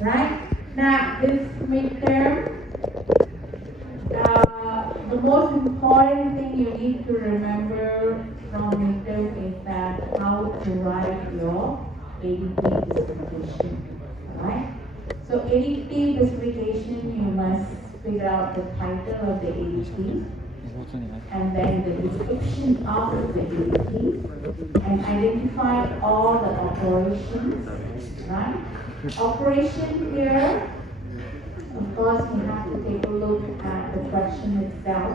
right? Now, this midterm, the most important thing you need to remember from midterm is that how to write your ADP specification, alright? So ADP specification, you must figure out the title of the ADP, and then the description of the ADP, and identify all the operations, right? Operation here, of course, you have to take a look at the question itself,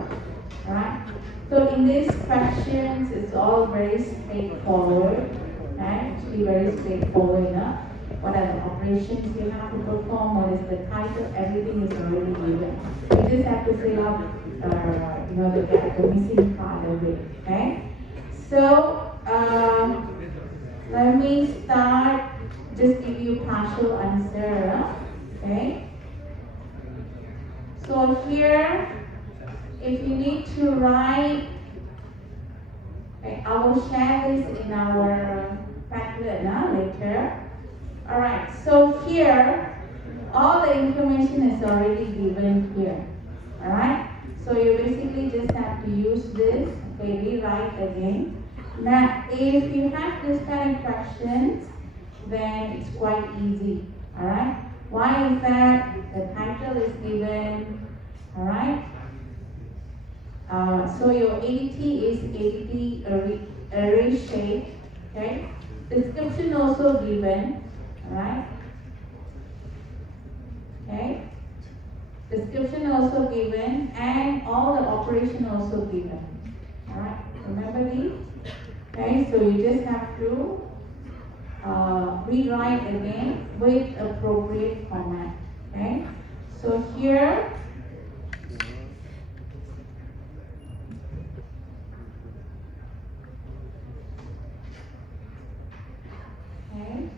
right? So in these questions, it's all very straightforward, right? To be very straightforward enough. What are the operations you have to perform? What is the title? Everything is already given. You just have to fill out, the missing part of it, okay? So, let me start. Just give you partial answer, okay? So here, if you need to write, okay, I will share this in our Padlet later. Alright, so here, all the information is already given here. Alright, so you basically just have to use this, okay, rewrite again. Now, if you have this kind of questions, then it's quite easy. Alright, why is that? The title is given. Alright, so your ADT is ADT array shape. Okay, description also given. Alright, okay, description also given, and all the operation also given. Alright, remember these? Okay, so you just have to rewrite again with appropriate format. Okay, so here, okay,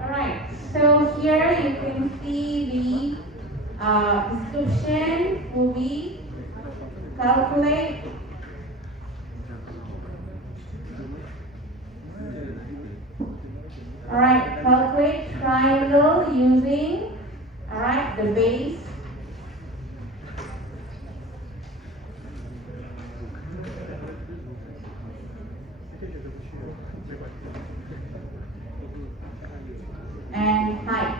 alright, so here you can see the description will be calculate triangle using the base and height.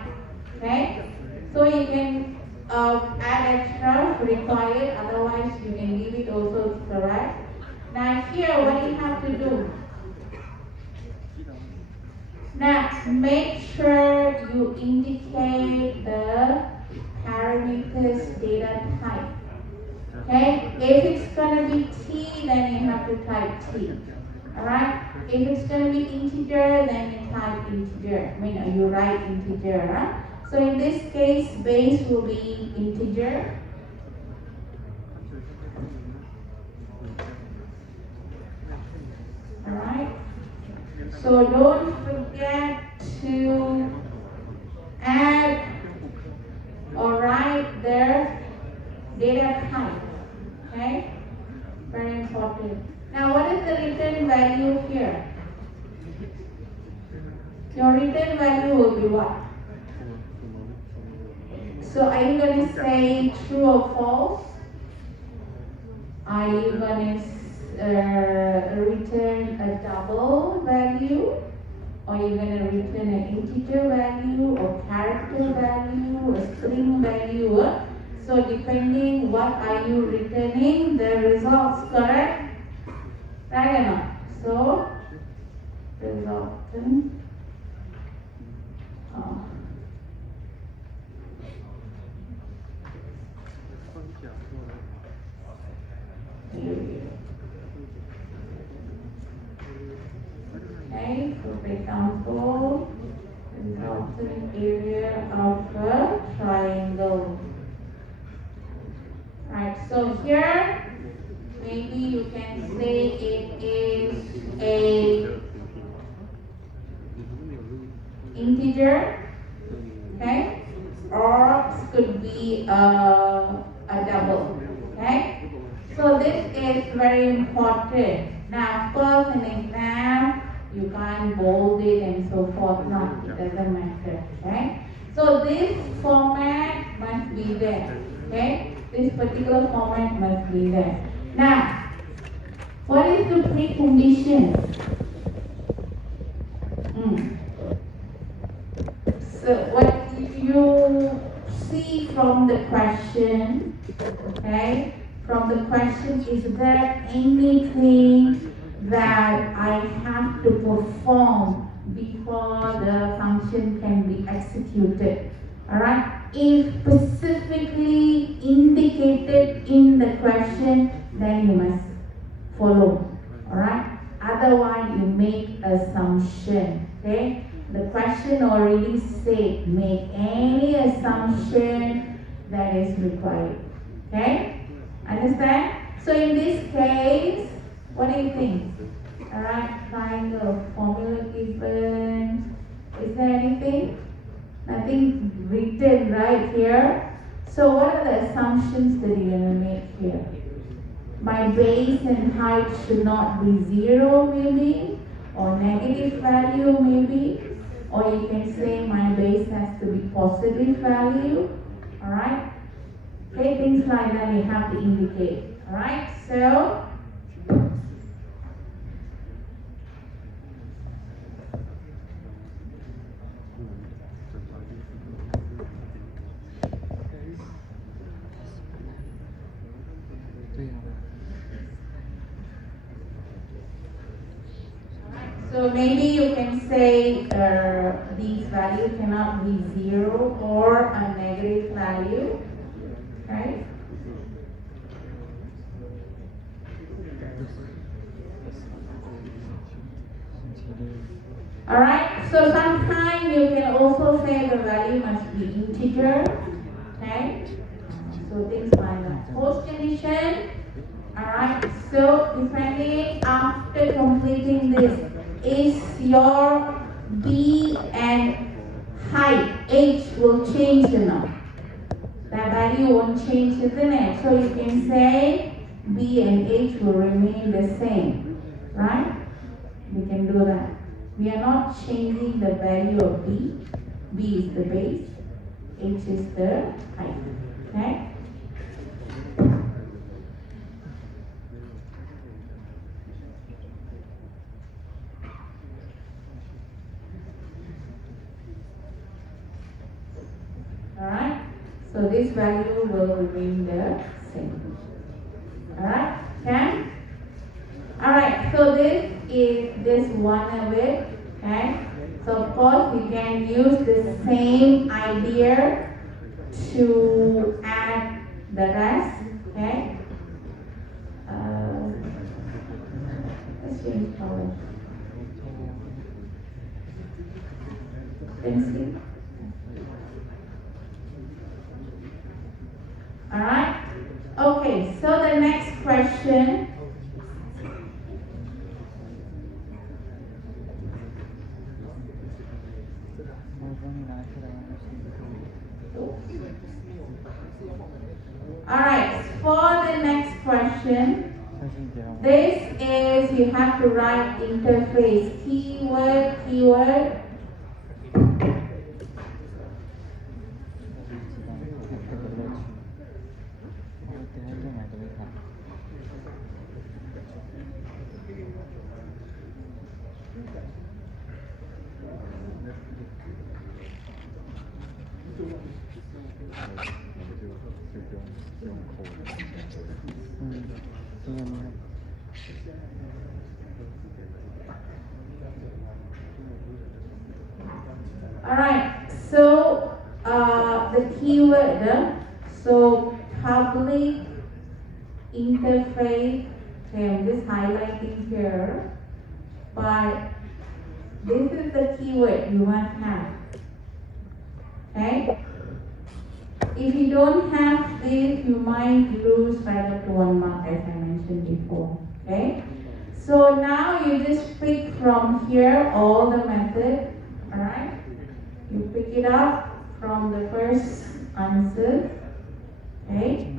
Okay, so you can add extra if required, otherwise you can leave it also correct. Now here, what do you have to do? Now make sure you indicate the parameters data type. Okay, if it's gonna be T, then you have to type T. Alright, if it's gonna be integer, then you type integer. You write integer. Right? So in this case, base will be integer. Alright, so don't forget to add or write their data type. Okay, very important. Now, what is the return value here? Your return value will be what? So, are you going to say true or false? Are you going to return a double value? Or are you going to return an integer value or character value or string value? So depending what are you returning, the results, correct? Right or not? So resultant okay, so break example, resultant area of a triangle. Right, so here maybe you can say it is a integer, okay, or it could be a double, okay. So this is very important. Now, of course, in exam you can't bold it and so forth. No, it doesn't matter, okay. So this format must be there, okay. This particular format must be there. Now, what is the precondition? So what you see from the question, okay? From the question, is there anything that I have to perform before the function can be executed? Alright? If specifically indicated in the question, then you must follow. Alright? Otherwise, you make assumption. Okay? The question already said, make any assumption that is required. Okay? Understand? So in this case, what do you think? Alright, triangle formula given. Is there anything? Nothing written right here. So what are the assumptions that you're going to make here? My base and height should not be 0 maybe, or negative value maybe, or you can say my base has to be positive value. Alright? Okay, things like that you have to indicate. Alright, so so maybe you can say these values cannot be 0 or a negative value. Okay? Alright, so sometimes you can also say the value must be integer. Okay? So things like that. Post condition. Alright, so depending after completing this, is your B and height, H will change or not? That value won't change, isn't it? So you can say B and H will remain the same, right? We can do that. We are not changing the value of B. B is the base, H is the height, okay? Alright, so this value will remain the same. Alright, okay? Alright, so this is this one of it, okay? So of course we can use the same idea to add the rest, okay? Let's change color. Pencil. Alright? Okay, so the next question. Alright, for the next question, this is you have to write interface, keyword. Alright, so the keyword, so public interface, okay, I'm just highlighting here, but This is the keyword you must have. Okay? If you don't have this, you might lose right up to 1 mark, as I mentioned before. Okay? So now you just pick from here all the method. Alright? You pick it up from the first answer. Okay?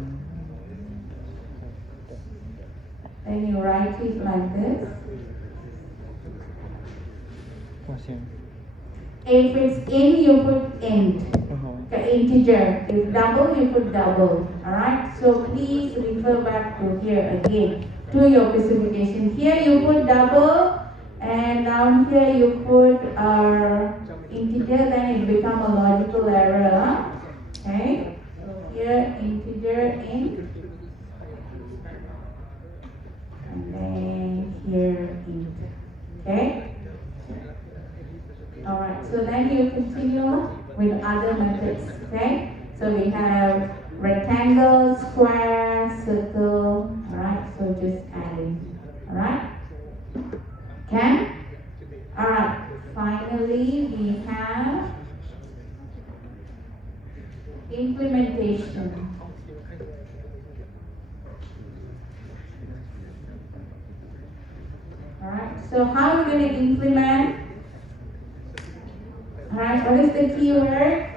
Then you write it like this. If it's in, you put int. Okay, integer. If double, you put double. Alright? So please refer back to here again, to your specification. Here you put double, and down here you put integer, then it become a logical error. Okay? So here integer int, and then here int. Okay? Alright, so then you continue with other methods, okay? So we have rectangle, square, circle, alright? So just adding, alright? Okay? Alright, finally we have implementation. Alright, so how are we going to implement? Alright, what is the keyword?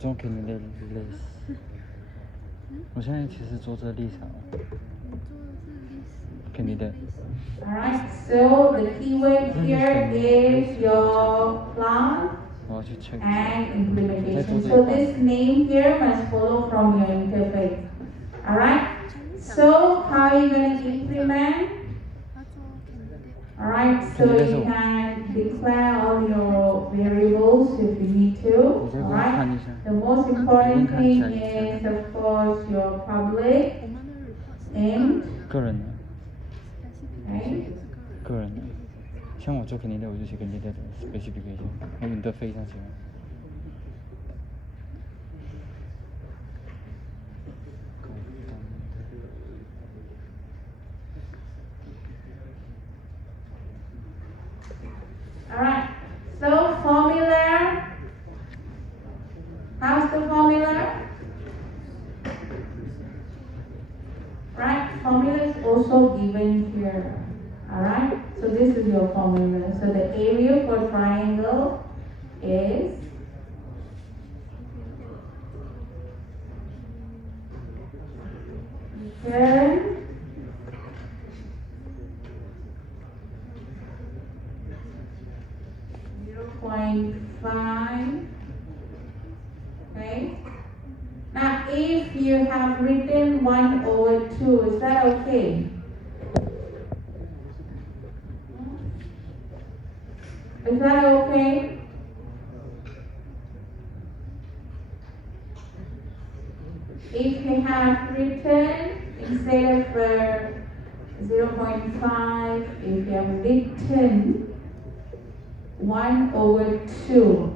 我给你累死。我现在其实做这立场。给你的。Alright, so the keyword here is your class and implementation. So this name here must follow from your interface. Alright, so how are you going to implement? Alright, so you can declare all your variables if you need to. Alright, the most important thing is, of course, your public int. 个人的。 Okay. 个人的，像我做肯定的，我就写肯定的 specification， 我interface上写。Alright, so formula. How's the formula? Right, formula is also given here. Alright, so this is your formula. So the area for triangle is 0.5. Okay. Now, if you have written 1/2, is that okay? Is that okay? If you have written instead of 0.5, if you have written 1/2,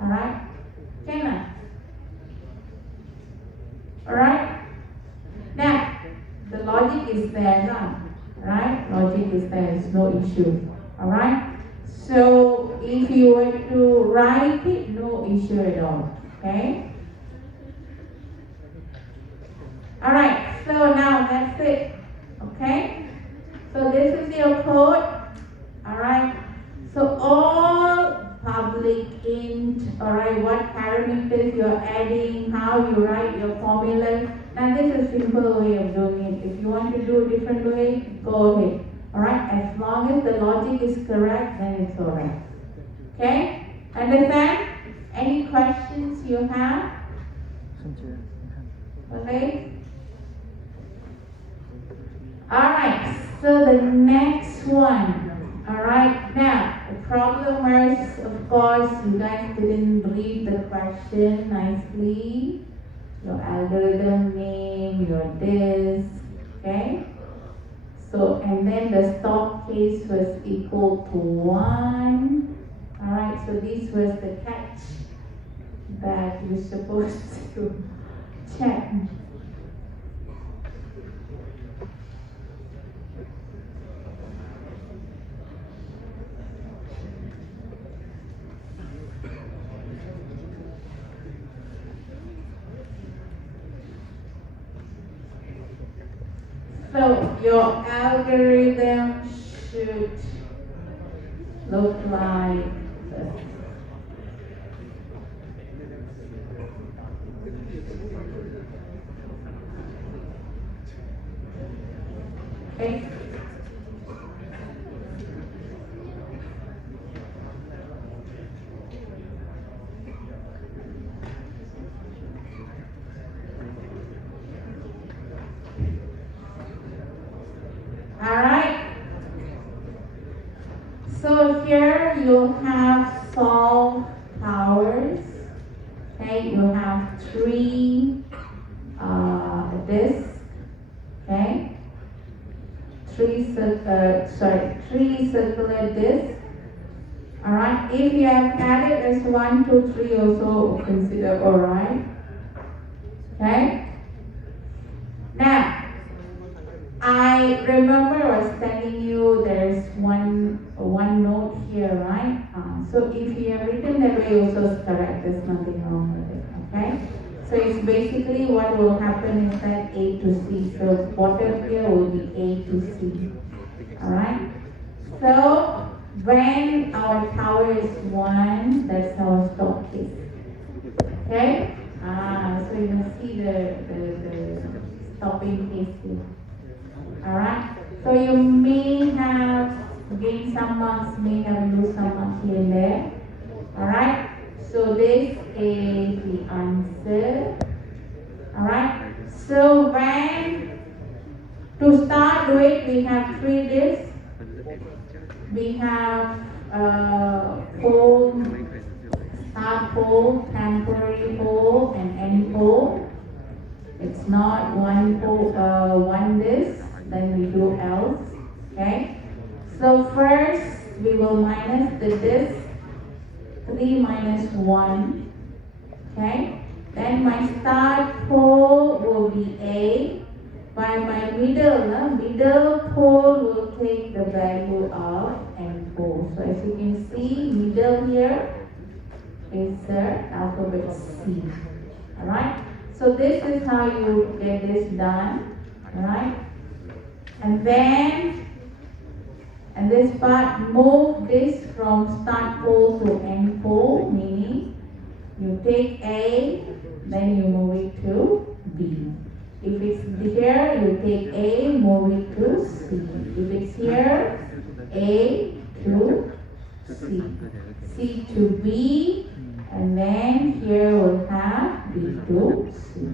alright? Can I? Alright? Now, the logic is there now, right? Logic is there, it's no issue. Alright? So, if you were to write it, no issue at all. Okay? Alright, so now that's it. Okay? So this is your code. Alright? So all public int, alright, what parameters you're adding, how you write your formula. Now this is a simple way of doing it. If you want to do a different way, go ahead. Alright, as long as the logic is correct, then it's alright. Okay? Understand? Any questions you have? Okay? Alright, so the next one. Alright, now the problem is, of course, you guys didn't read the question nicely. your algorithm name, your disk, okay? So, and then the stop case was equal to 1. Alright, so this was the catch that you're supposed to check. So your algorithm should look like this. Okay. Alright. So here you have solve powers. Okay, you have 3 disks. Okay. 3 circular discs. Alright, if you have added as 1, 2, 3 also consider alright. Okay. Now, I remember I was telling you there's one note here, right? So if you have written that way also is correct, there's nothing wrong with it, okay? So it's basically what will happen is that A to C. So bottom here will be A to C. Alright? So when our power is 1, that's our stop case. Okay? So you can see the stopping case here. Alright? So you may have gained some marks, may have lose some marks here and there. Alright? So this is the answer. Alright? So when to start with, we have 3 discs. We have pole, start pole, temporary pole, and end pole. It's not one pole, one disc. Then we do else. Okay. So first we will minus the disc. 3 minus 1. Okay. Then my start pole will be A. By my middle pole will take the value of end pole. So as you can see, middle here is the alphabet C. Alright? So this is how you get this done. Alright? And then, and this part, move this from start pole to end pole, meaning you take A, then you move it to B. If it's here, you take A, move it to C. If it's here, A to C. C to B, and then here we'll have B to C.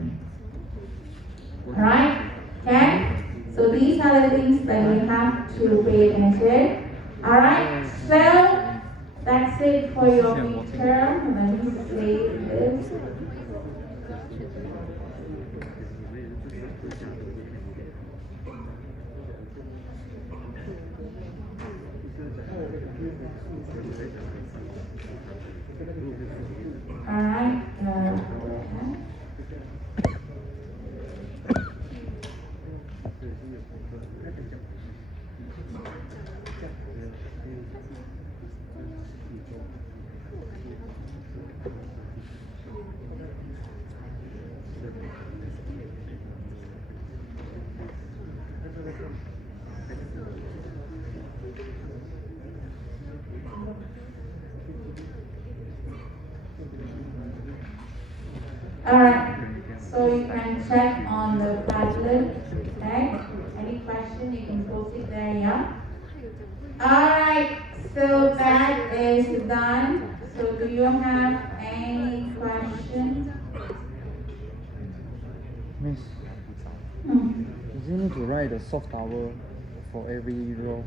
Alright? Okay? So these are the things that we have to pay attention. Alright? So that's it for your midterm. Let me say this. Alright. Alright, so you can check on the Padlet, okay? Any question, you can post it there, yeah? Alright, so that is done. So do you have any questions? Miss, does you need to write a soft tower for every row?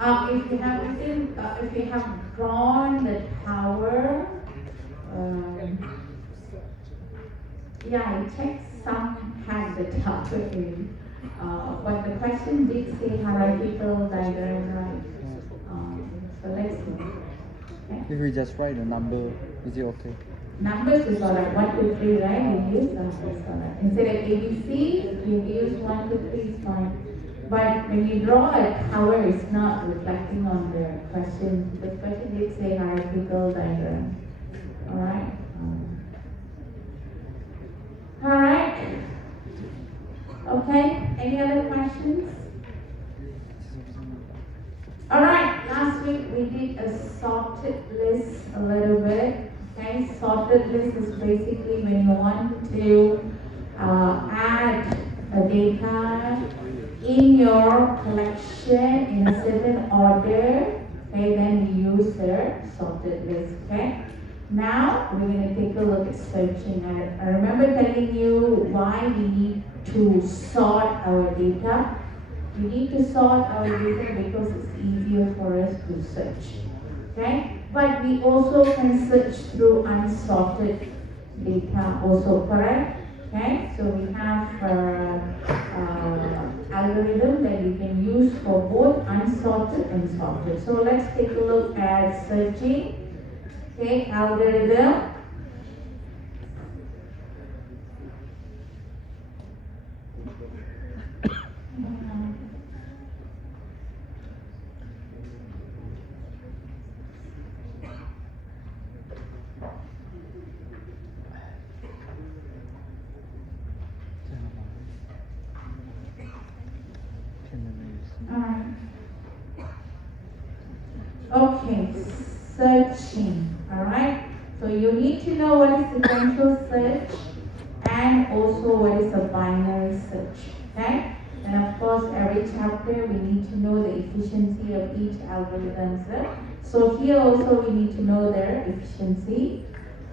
If you have written, if you have drawn the tower, Yeah, I checked some had the topic in, but the question did say hierarchical diagram, right? So let's see. Okay. If we just write a number, is it okay? Numbers is alright, 1, 2, 3, right? You use numbers, alright. Instead of ABC, you use 1, 2, 3 is fine. But when you draw a tower, it's not reflecting on the question. The question did say hierarchical diagram. Alright. Alright. Okay, any other questions? Alright, last week we did a sorted list a little bit. Okay, sorted list is basically when you want to add a data in your collection in a certain order. Okay, then we use the sorted list. Okay. Now we're going to take a look at searching. I remember telling you why we need to sort our data. We need to sort our data because it's easier for us to search. Okay? But we also can search through unsorted data also, correct? Okay? So we have algorithm that we can use for both unsorted and sorted. So let's take a look at searching. Okay, algorithm. Okay, searching. Alright, so you need to know what is sequential search and also what is a binary search. Okay, and of course, every chapter we need to know the efficiency of each algorithm. So here also we need to know their efficiency.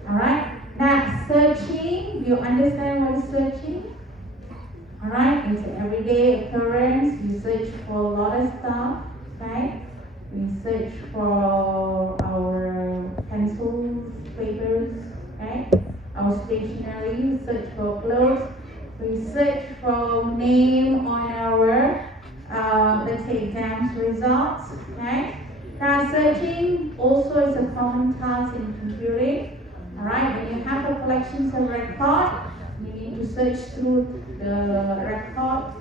Alright, now searching, do you understand what is searching? Alright, it's an everyday occurrence. You search for a lot of stuff, right? We search for our pencils, papers, right? Our stationery, we search for clothes. We search for name on our, let's say, exams results, right? Now, searching also is a common task in computing. Alright, when you have a collection of record, you need to search through the record,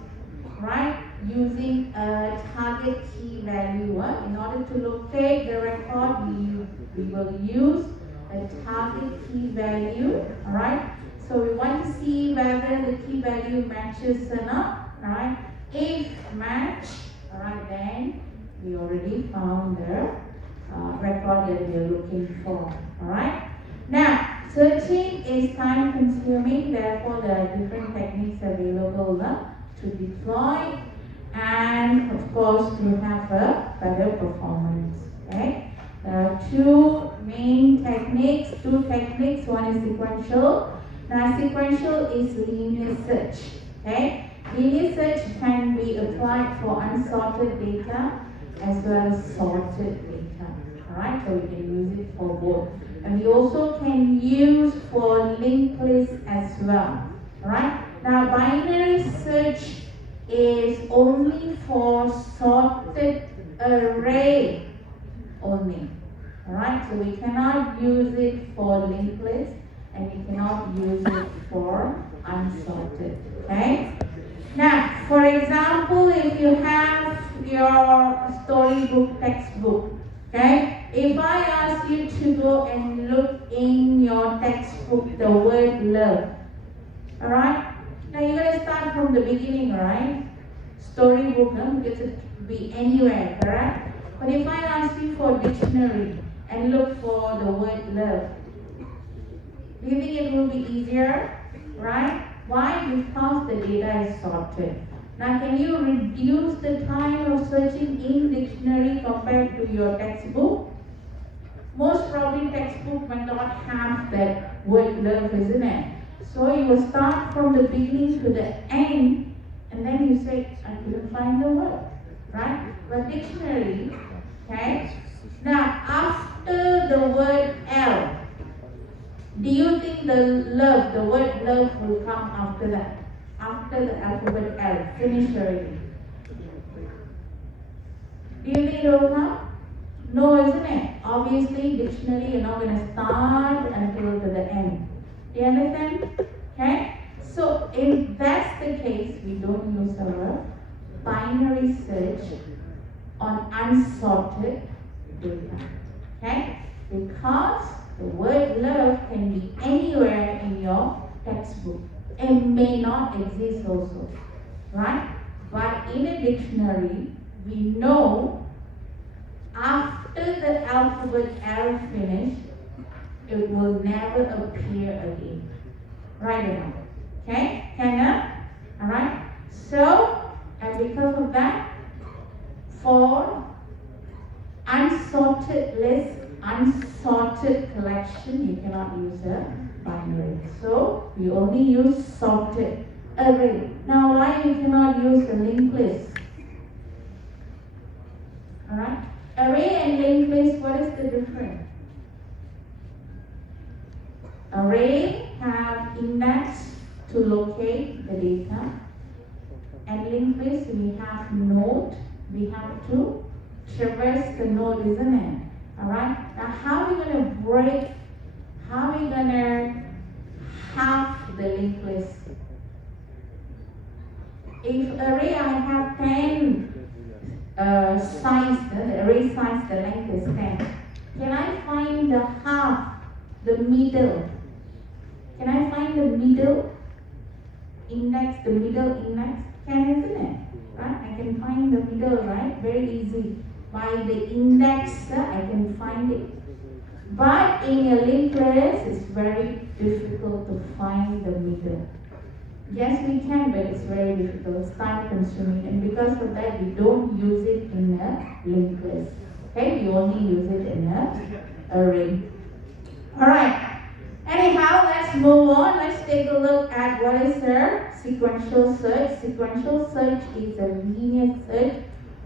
right? Using a target key value. In order to locate the record, we will use a target key value. Alright? So we want to see whether the key value matches or not. Alright? If match, alright, then we already found the record that we are looking for. Alright? Now, searching is time consuming, therefore there are different techniques available to deploy and of course to have a better performance. Okay? There are two main techniques, one is sequential. Now sequential is linear search. Okay? Linear search can be applied for unsorted data as well as sorted data. Alright, so we can use it for both. And we also can use for linked lists as well. Alright? Now binary search is only for sorted array only. Alright, so we cannot use it for linked list and we cannot use it for unsorted. Okay? Now, for example, if you have your storybook textbook, okay? If I ask you to go and look in your textbook the word love, alright? Now you're going to start from the beginning, right? Storybook, because it could be anywhere, correct? But if I ask you for a dictionary and look for the word love, do you think it will be easier, right? Why? Because the data is sorted. Now can you reduce the time of searching in dictionary compared to your textbook? Most probably textbook might not have that word love, isn't it? So you will start from the beginning to the end and then you say, I couldn't find the word, right? But dictionary, okay? Now after the word L, Do you think the word love will come after that? After the alphabet L, finish already. Do you think it will come? No, isn't it? Obviously, dictionary, you're not going to start until to the end. Do you understand? Okay? So, if that's the case, we don't use our binary search on unsorted data. Okay? Because the word love can be anywhere in your textbook. It may not exist also. Right? But in a dictionary, we know after the alphabet L finish, it will never appear again. Right now. Okay? Can Alright? So, and because of that, for unsorted list, unsorted collection, you cannot use a binary. So, we only use sorted array. Now, why you cannot use a linked list? Alright? Array and linked list, what is the difference? Array have index to locate the data, and linked list we have node. We have to traverse the node, isn't it? Alright? Now how are we going to break, how are we going to have the linked list? If array I have 10 size, the array size, the length is 10. Can I find the half, the middle? Can I find the middle index, the middle index? Can, isn't it? Right? I can find the middle, right? Very easy. By the index, I can find it. But in a linked list, it's very difficult to find the middle. Yes, we can, but it's very difficult. It's time consuming, and because of that, we don't use it in a linked list. Okay, we only use it in a array. Alright. Anyhow, let's move on. Let's take a look at what is a sequential search. Sequential search is a linear search,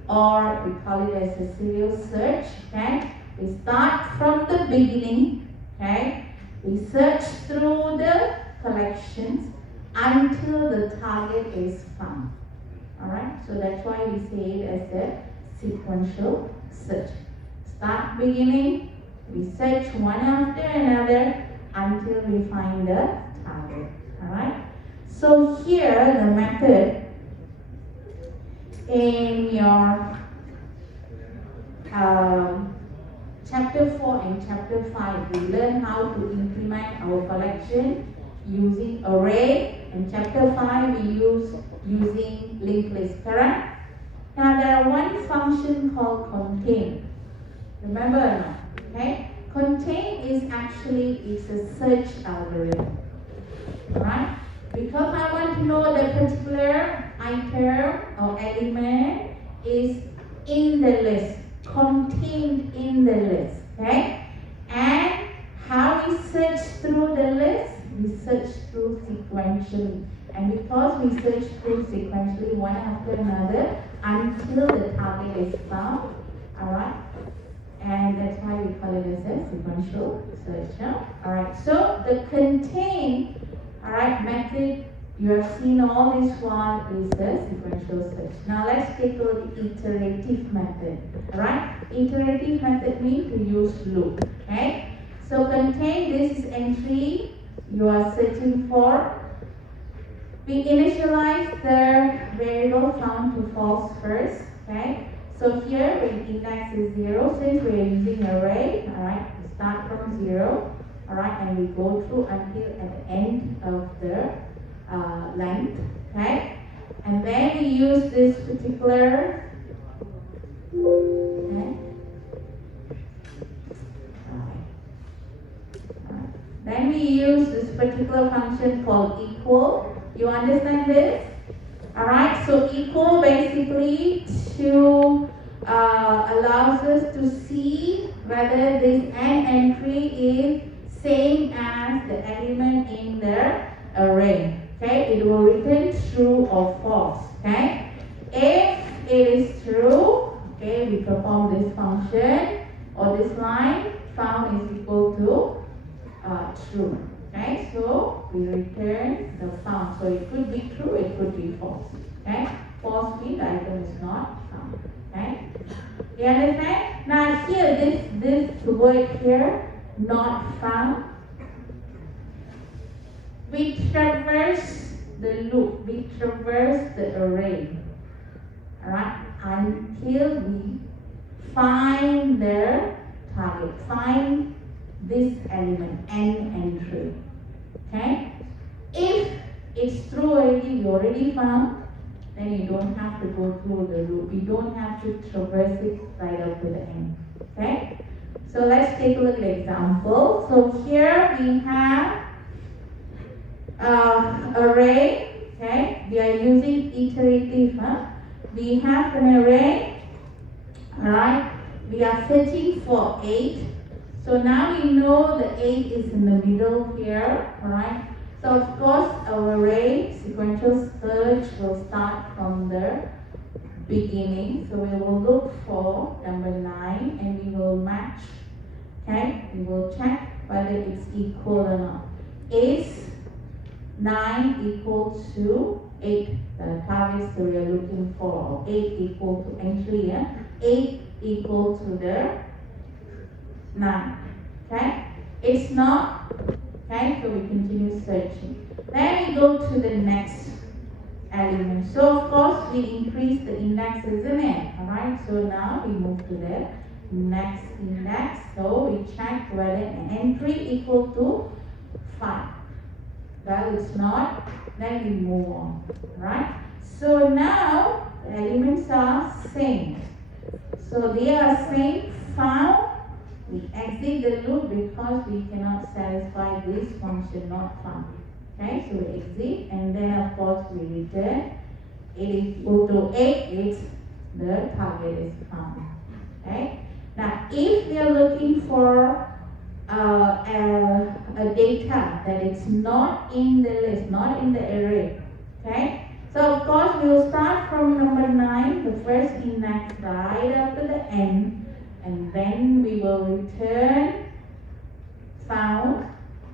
or we call it as a serial search. Okay, we start from the beginning. Okay, we search through the collections until the target is found. Alright, so that's why we say it as a sequential search. Start beginning, we search one after another until we find the target. Alright, so here the method in your chapter 4 and chapter 5, we learn how to implement our collection using array. In chapter 5, we use using linked list, correct? Now there are one function called contain. Remember or not? Okay? Contain is actually it's a search algorithm. Right? Because I want to know the particular item or element is in the list, contained in the list. Okay? And how we search through the list? We search through sequentially. And because we search through sequentially one after another until the target is found, alright? And that's why we call it as a sequential search. Yeah? Alright, so the contain, alright, method you have seen all this one is the sequential search. Now let's take a look at iterative method. Alright? Iterative method means to use loop. Okay? So contain, this is entry you are searching for. We initialize the variable found to false first. Okay? So here when index is 0, since we are using array, alright, we start from 0, alright, and we go through until at the end of the length, okay? And then we use this particular, okay? Then we use this particular function called equal. You understand this? Alright, so equal basically to allows us to see whether this n entry is same as the element in the array. Okay, it will return true or false. Okay, if it is true, okay, we perform this function or this line found is equal to true. So we return the found. So it could be true, it could be false. Okay? False means the item is not found. Okay? You understand? Now here, this word here, not found, we traverse the loop, we traverse the array, alright, until we find the target, find this element, n entry. Okay? If it's true already, we already found, then you don't have to go through the loop. You don't have to traverse it right up to the end. Okay? So let's take a look at example. So here we have array. Okay? We are using iterative. We have an array. Alright? We are searching for 8. So now we know the 8 is in the middle here. Alright? So of course our array sequential search will start from the beginning. So we will look for number 9 and we will match. Okay, we will check whether it's equal or not. Is 9 equal to 8? The targets that we are looking for. Or 8 equal to entry. 8 equal to the 9. Okay, it's not. Okay, so we continue searching. Then we go to the next element. So of course we increase the index, isn't it? Alright, so now we move to the next index. So we check whether an entry equal to 5. Well, it's not. Then we move on. Right? So now the elements are same. So they are same, found. We exit the loop because we cannot satisfy this function not found. Okay, so we exit and then of course we return. It is equal to 8, it's the target is found. Okay. Now if we are looking for a data that is not in the list, not in the array. Okay. So of course we will start from number 9, the first index right up to the end. And then we will return found.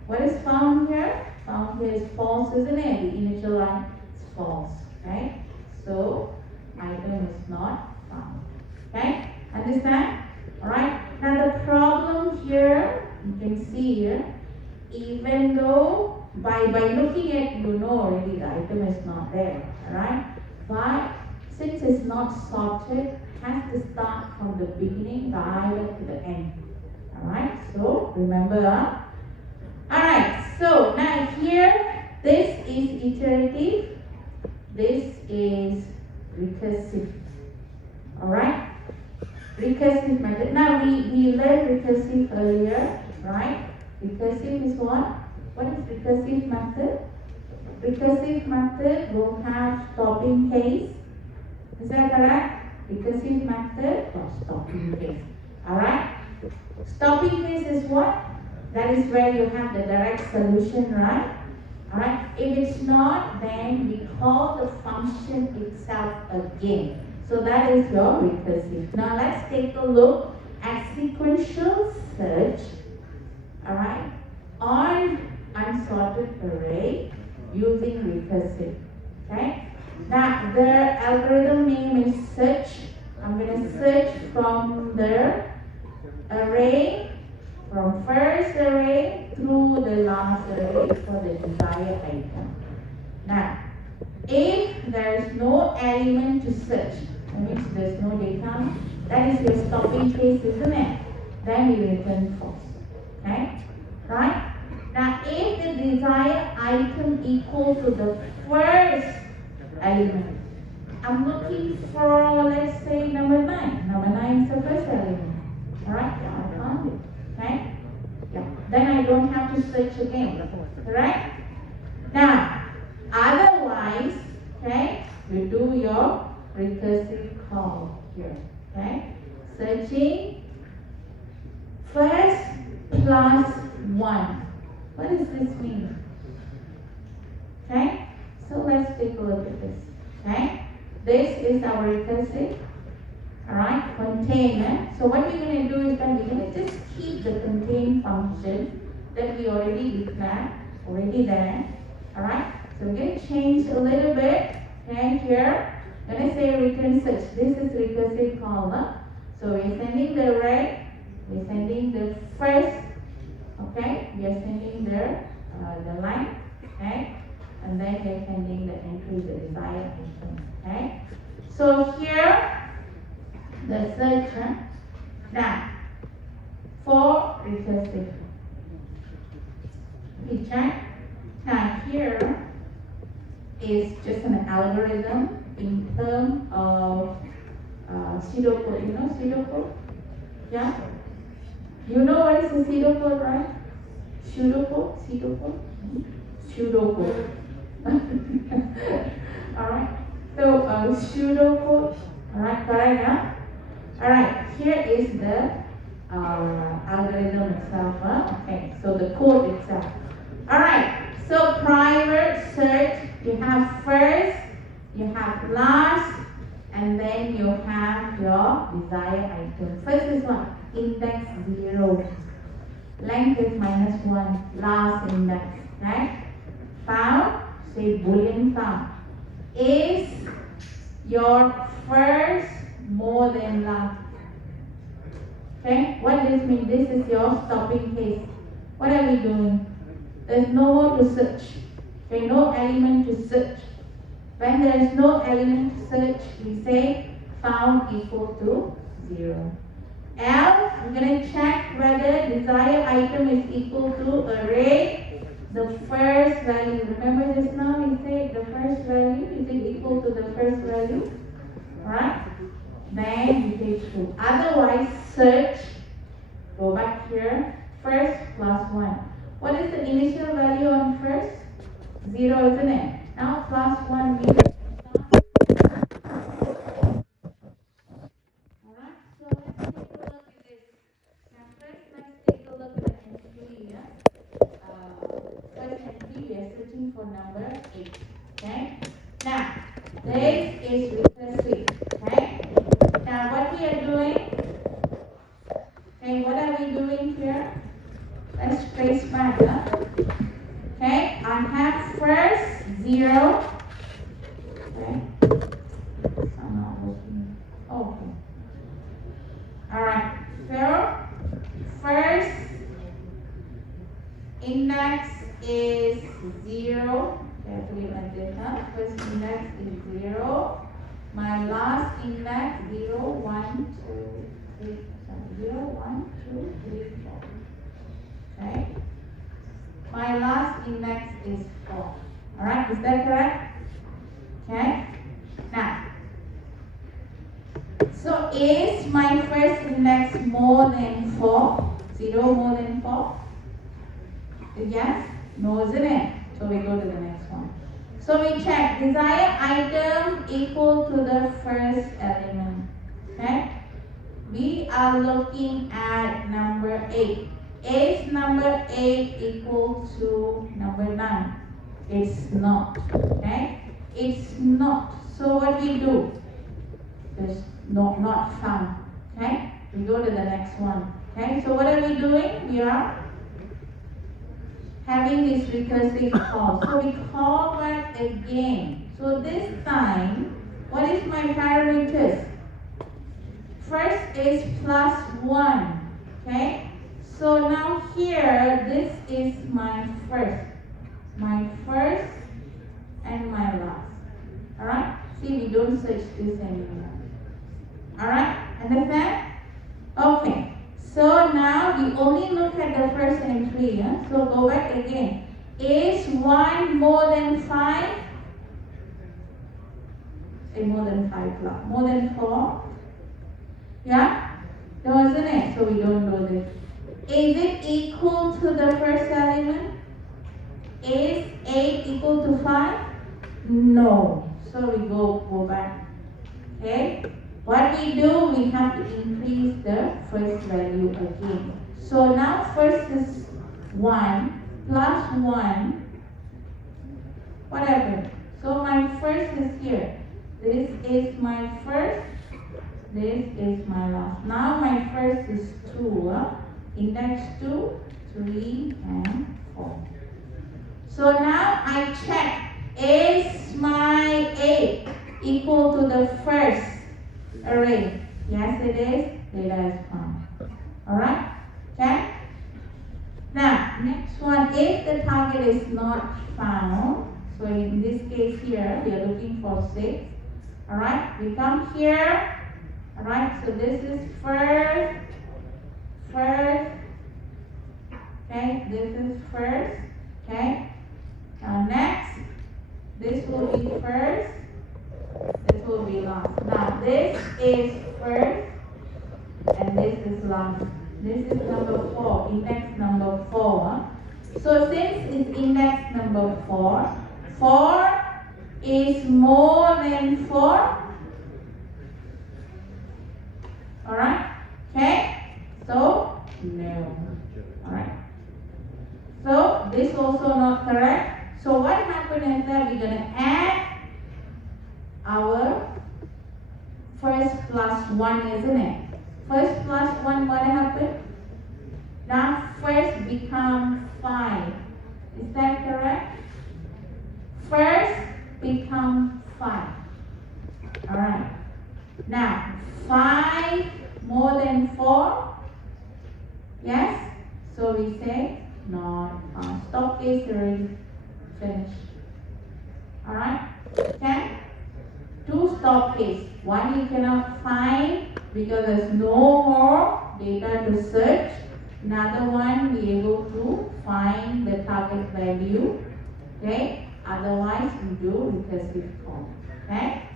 What is found here? Found here is false, isn't it? The initial line is false. Okay? So item is not found. Okay? Understand? Alright? Now the problem here, you can see here, even though by looking at, you know already the item is not there. Alright? But since it's not sorted, has to start from the beginning right up to the end. Alright, so remember. Alright, so now here this is iterative, this is recursive. Alright, recursive method. Now we learned recursive earlier, right? Recursive is what? What is recursive method? Recursive method will have stopping case. Is that correct? Recursive method or stopping case. Alright? Stopping case is what? That is where you have the direct solution, right? Alright? If it's not, then we call the function itself again. So that is your recursive. Now let's take a look at sequential search. Alright? On unsorted array using recursive. Okay? Now the algorithm name is search. I'm going to search from the array, from first array through the last array for the desired item. Now, if there is no element to search, that means there's no data, that is your stopping case, isn't it? Then we return false. Okay? Right? Now, if the desired item equal to the first element, I'm looking for, let's say, number 9. Number 9 is the first element. Alright? Yeah, I found it. Okay? Yeah. Then I don't have to search again. Alright? Now, otherwise, okay, you do your recursive call here. Okay? Searching first plus 1. What does this mean? Okay? So let's take a look at this. Okay? This is our recursive. Alright? Contain. So what we're going to do is that we're going to just keep the contain function that we already declared already there. Alright, so we're going to change a little bit. Okay, here, when I say return search, this is recursive call. So we're sending the array, we're sending the first, okay, we are sending the line, okay, and then we're sending the entry, the desired item, okay. So here, the search, now, for recursive, we check. Now here is just an algorithm in terms of pseudocode. You know pseudocode? Yeah? You know what is a pseudocode, right? Pseudocode? Pseudocode. Alright. So pseudocode. Alright, correct, yeah? Alright, here is the algorithm itself. Okay, so the code itself. Alright, so private search, you have first, you have last, and then you have your desired item. First is what? Index 0. Length is -1. Last index. Right? Found, say Boolean found. Is your first more than last? Okay? What does this mean? This is your stopping case. What are we doing? There's no more to search. Okay, no element to search. When there is no element to search, we say found equal to 0. Else, we're going to check whether desired item is equal to array, the first value. Remember just now we said the first value, is it equal to the first value? Alright? Then we say true. Otherwise, search, go back here, first plus 1. What is the initial value on first? 0, isn't it? Now plus 1 means. Alright, so let's take a look at this. Now first let's take a look at the entry. First entry, we are searching for number 8. Okay? Now, this is recursive. Okay? Now what we are doing? Okay, what are we doing here? Let's trace back. Okay, I have first 0. Okay, I'm not working. Okay. Alright, so first index is 0. Okay, put it like this. First index is 0. My last index 0, 1, 2, 3. 0, 1, 2, 3, 4. Okay. My last index is 4. Alright, is that correct? Okay. Now, so is my first index more than 4? 0 more than 4? Yes? No, isn't it? So we go to the next one. So we check desired item equal to the first element. Okay. We are looking at number 8. Is number 8 equal to number 9? It's not. Okay? It's not. So what we do? It's not found. Okay? We go to the next one. Okay? So what are we doing? We are having this recursive call. So we call back again. So this time, what is my parameters? First is plus 1. Okay? So now here, this is my first and my last. Alright? See, we don't search this anymore. Alright? Understand? Okay. So now we only look at the first entry. Yeah? So go back again. Is 1 more than 5? Say more than 5. More than 4? Yeah? No, isn't it? So we don't do this. Is it equal to the first element? Is 8 equal to 5? No. So we go back. Okay? What we do, we have to increase the first value again. So now first is 1 plus 1. Whatever. So my first is here. This is my first. This is my last. Now my first is 2. Index 2, 3, and 4. So now I check, is my 8 equal to the first array? Yes, it is. Data is found. Alright? Okay? Now, next one, if the target is not found, so in this case here, we are looking for 6. Alright, we come here. Alright, so this is first. Okay, this is first. Okay. Now next, this will be first. This will be last. Now this is first, and this is last. This is number 4, index number 4. So since it's index number 4, 4 is more than 4. Alright? Okay? So, no. Alright? So, this also not correct. So, what happened is that we're going to add our first plus 1, isn't it? First plus 1, what happened? Now, first become 5. Is that correct? First become 5. Alright. Now, 5 more than 4? Yes? So we say not found. Stop case already finished. Alright? Okay? 2 stop case. 1 you cannot find because there's no more data to search. Another one be able to find the target value. Okay? Otherwise we do recursive call. Okay?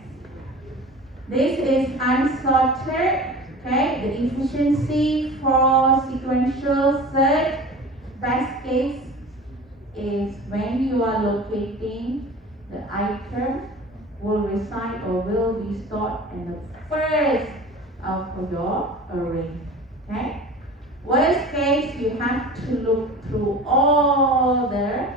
This is unsorted. Okay, the efficiency for sequential search, best case is when you are locating the item will reside or will be stored in the first of your array. Okay. Worst case, you have to look through all the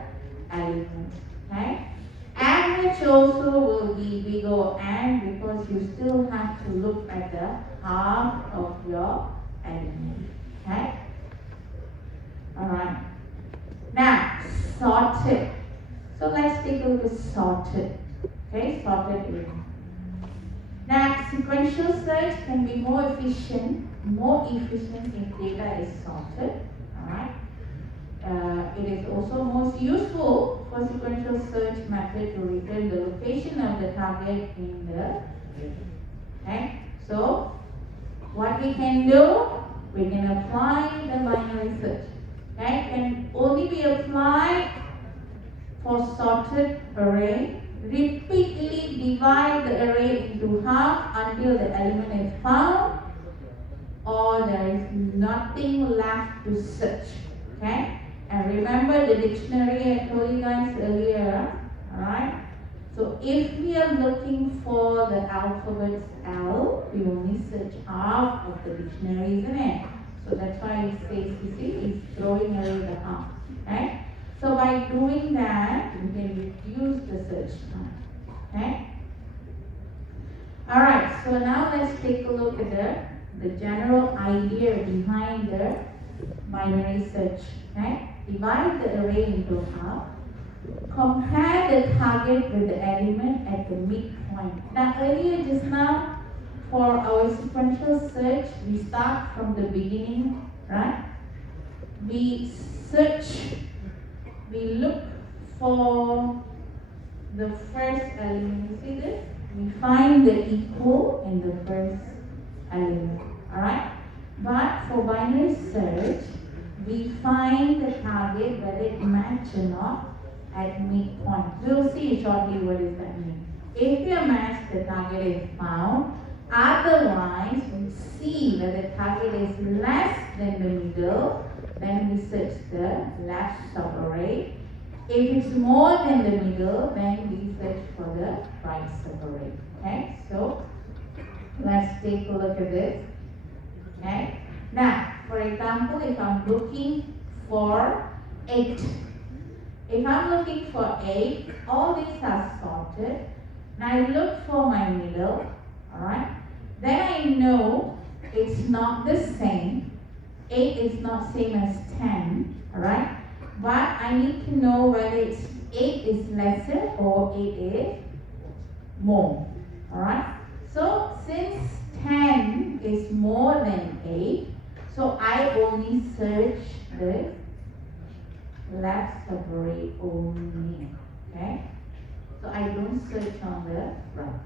elements. Okay. Average also will be big O N because you still have to look at the half of your element. Okay? Alright. Now, sorted. So let's take a look at sorted. Okay, sorted in. Now, sequential search can be more efficient if data is sorted. Alright. It is also most useful for sequential search method to return the location of the target in the array. Okay, so what we can do, we can apply the binary search. Okay, can only be applied for sorted array. Repeatedly divide the array into half until the element is found or there is nothing left to search. Okay. And remember the dictionary I told you guys earlier, alright? So if we are looking for the alphabet L, we only search half of the dictionary, isn't it? So that's why it says, you see, it's throwing away the half, right? So by doing that, we can reduce the search time, okay? Alright, so now let's take a look at the general idea behind the binary search, okay? Divide the array into half. Compare the target with the element at the midpoint. Now earlier just now, for our sequential search, we start from the beginning, right? We search, we look for the first element. You see this? We find the equal in the first element, alright? But for binary search, we find the target whether it match or not at midpoint. We'll see shortly what does that mean. If you match, the target is found. Otherwise, we see that the target is less than the middle, then we search the left subarray. If it's more than the middle, then we search for the right subarray. Okay, so let's take a look at this. Okay, now for example, if I'm looking for 8, if I'm looking for 8, all these are sorted. Now I look for my middle, alright? Then I know it's not the same. 8 is not same as 10, alright? But I need to know whether it's 8 is lesser or 8 is more. Alright? So since 10 is more than 8, so I only search the left subarray only. Okay? So I don't search on the right.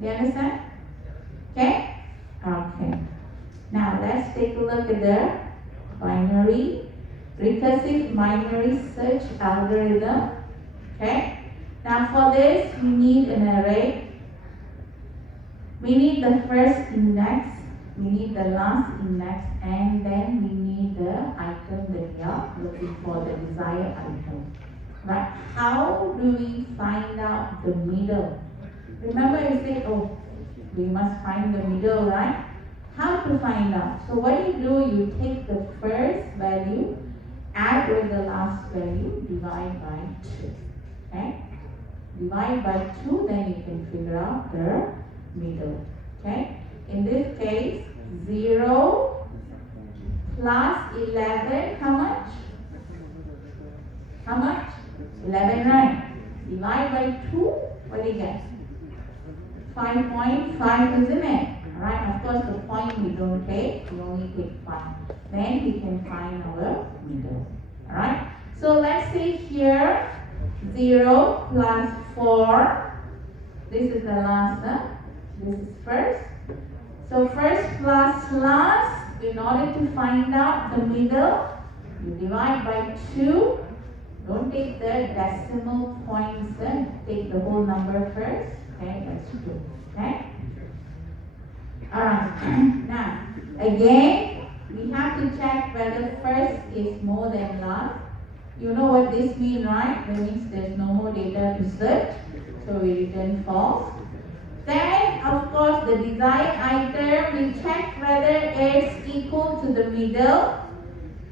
Do you understand? Okay? Okay. Now let's take a look at the recursive binary search algorithm. Okay? Now for this, we need an array. We need the first index, we need the last index, and then we need the item that we are looking for, the desired item. Right? How do we find out the middle? Remember I said, we must find the middle, right? How to find out? So what you do, you take the first value, add with the last value, divide by 2. Okay? Divide by 2, then you can figure out the middle. Okay? In this case, 0 plus 11, how much? How much? 11, right? Divide by 2, what do you get? 5.5, isn't it? Alright, of course the point we don't take, we only take 5. Then we can find our middle. Alright? So let's say here 0 plus 4. This is the last, this is first. So first plus last, in order to find out the middle, you divide by 2. Don't take the decimal points, take the whole number first. Okay, that's 2. Okay? Alright. Now, again, we have to check whether first is more than last. You know what this means, right? That means there's no more data to search. So we return false. Then, of course, the desired item, we check whether it's equal to the middle.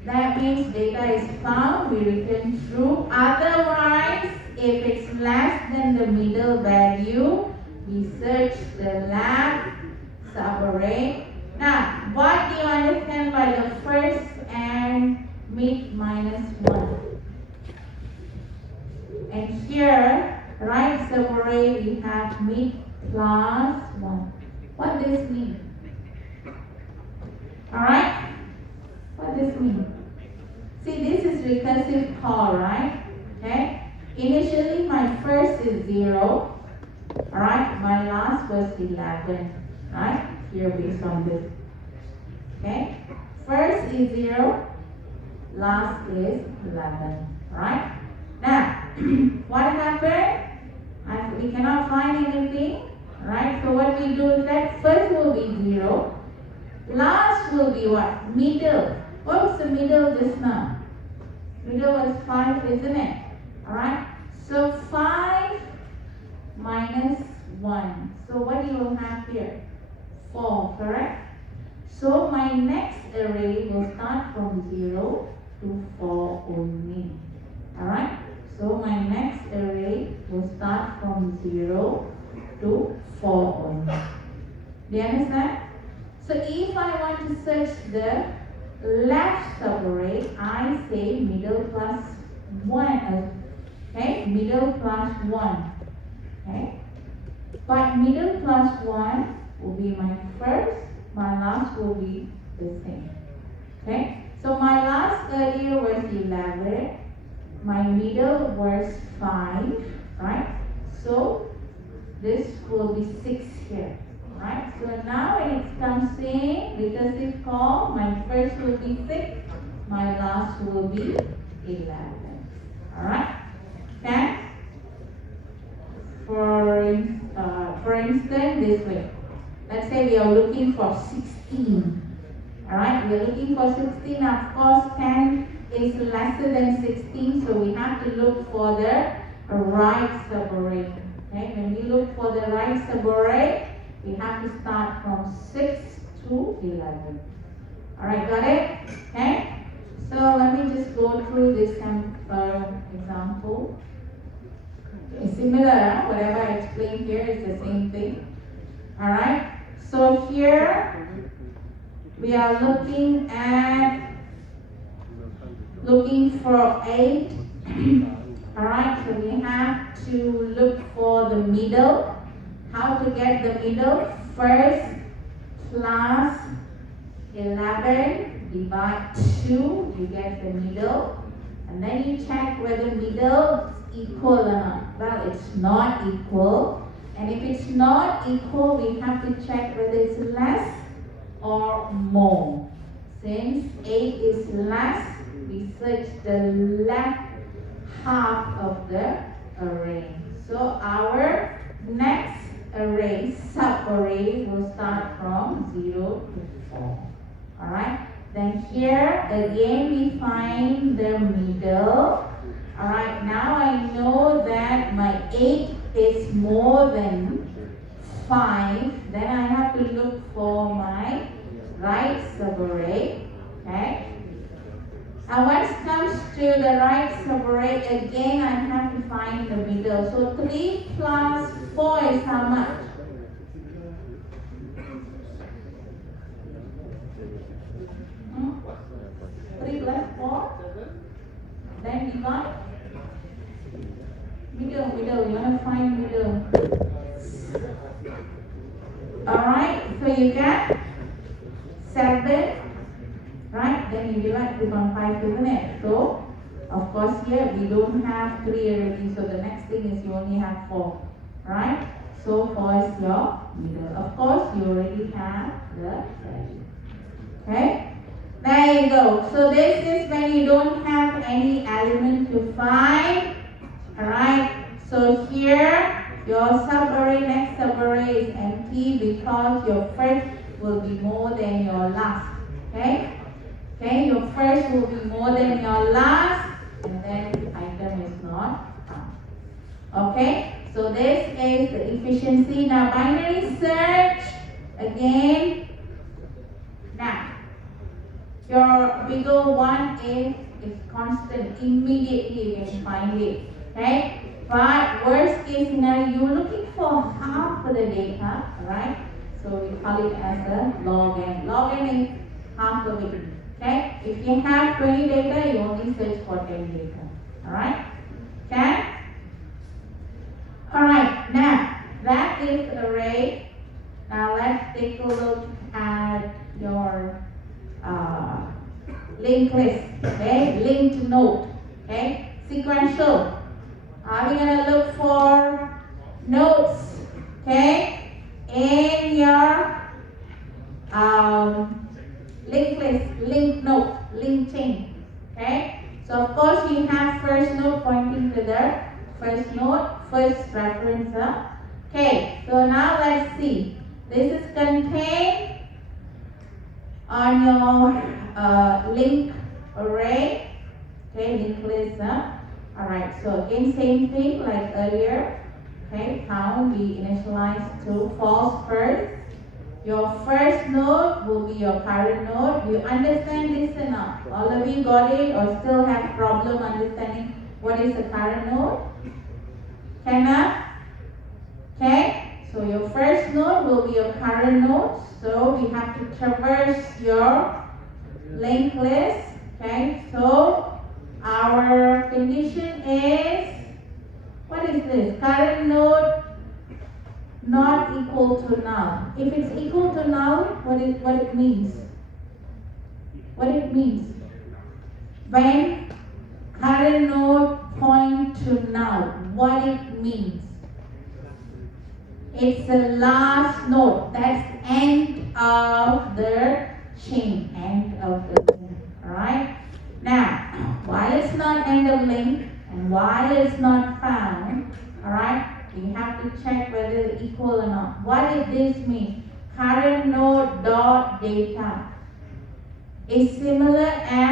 That means data is found, we return true. Otherwise, if it's less than the middle value, we search the left subarray. Now, what do you understand by the first and mid minus 1? And here, right subarray, we have mid plus 1. What does this mean? Alright? What does this mean? See, this is recursive call, right? Okay? Initially, my first is 0. Alright? My last was 11. Right? Here based on this. Okay? First is 0. Last is 11. Right? Now, what happened? We cannot find anything. Right? So what we do is that first will be 0. Last will be what? Middle. What was the middle just now? Middle was 5, isn't it? Alright? So 5 minus 1. So what do you have here? 4, correct? So my next array will start from 0 to 4 only. Alright? So my next array will start from 0 to 4 only. Do you understand? So if I want to search the left subarray, I say middle plus 1. Okay? Middle plus 1. Okay? But middle plus 1 will be my first, my last will be the same. Okay? So my last earlier was 11, my middle was 5, right? So this will be 6 here, right? So now when it comes in recursive call, my first will be 6, my last will be 11. Alright? Okay? For instance, this way. Let's say we are looking for 16. Alright, we are looking for 16. Of course, 10 is lesser than 16, so we have to look for the right subarray. Okay, when we look for the right subarray, we have to start from 6 to 11. Alright, got it? Okay? So let me just go through this example. It's similar, whatever I explained here is the same thing. Alright, so here we are looking for 8 Alright, so we have to look for the middle. How to get the middle? First, plus 11 divide 2, you get the middle. And then you check whether middle is equal or not. Well, it's not equal. And if it's not equal, we have to check whether it's less or more. Since 8 is less, we search the left half of the array. So our next array, sub-array, will start from 0 to 4. Alright, then here again we find the middle. Alright, now I know that my 8 is more than 5. Then I have to look for my right subarray. Okay. Now once it comes to the right subarray, again I have to find the middle. So 3 plus 4 is how much? Hmm? 3 plus 4? Then divide? Middle, you want to find middle. Alright, so you get 7, right? Then you divide 3.5, isn't it? So, of course here we don't have 3 already, so the next thing is you only have 4, right? So 4 is your middle. Of course, you already have the solution. Okay? There you go. So this is when you don't have any element to find. Alright? So here, your subarray, next subarray is empty because your first will be more than your last. Okay? Okay, your first will be more than your last, and then the item is not found. Okay? So this is the efficiency. Now binary search again. Now your bigger one is constant. Immediately you can find it. Okay? But worst case scenario, you're looking for half of the data, right? So we call it as a log n. Log n is half of it. Okay? If you have 20 data, you only search for 10 data. Alright? Okay? Alright, now that is array. Now let's take a look at your linked list. Okay? Linked node. Okay? Sequential. Are we gonna look for nodes? Okay? In your linked list, linked node, linked chain. Okay? So of course we have first node pointing to the first node, first reference. Okay, so now let's see. This is contained on your link array. Okay, linked list. Alright, so again same thing like earlier. Okay, count, we initialize to false first. Your first node will be your current node. You understand this or not? All of you got it or still have problem understanding what is the current node? Cannot? Okay, so your first node will be your current node. So we have to traverse your linked list. Okay, so our condition is, what is this? Current node not equal to null. If it's equal to null, what it means? What it means? When current node point to null, what it means? It's the last node. That's end of the chain. End of the chain. Alright? Now, while it's not end of link and while it's not found, alright, you have to check whether it's equal or not. What does this mean? Current node dot data is similar as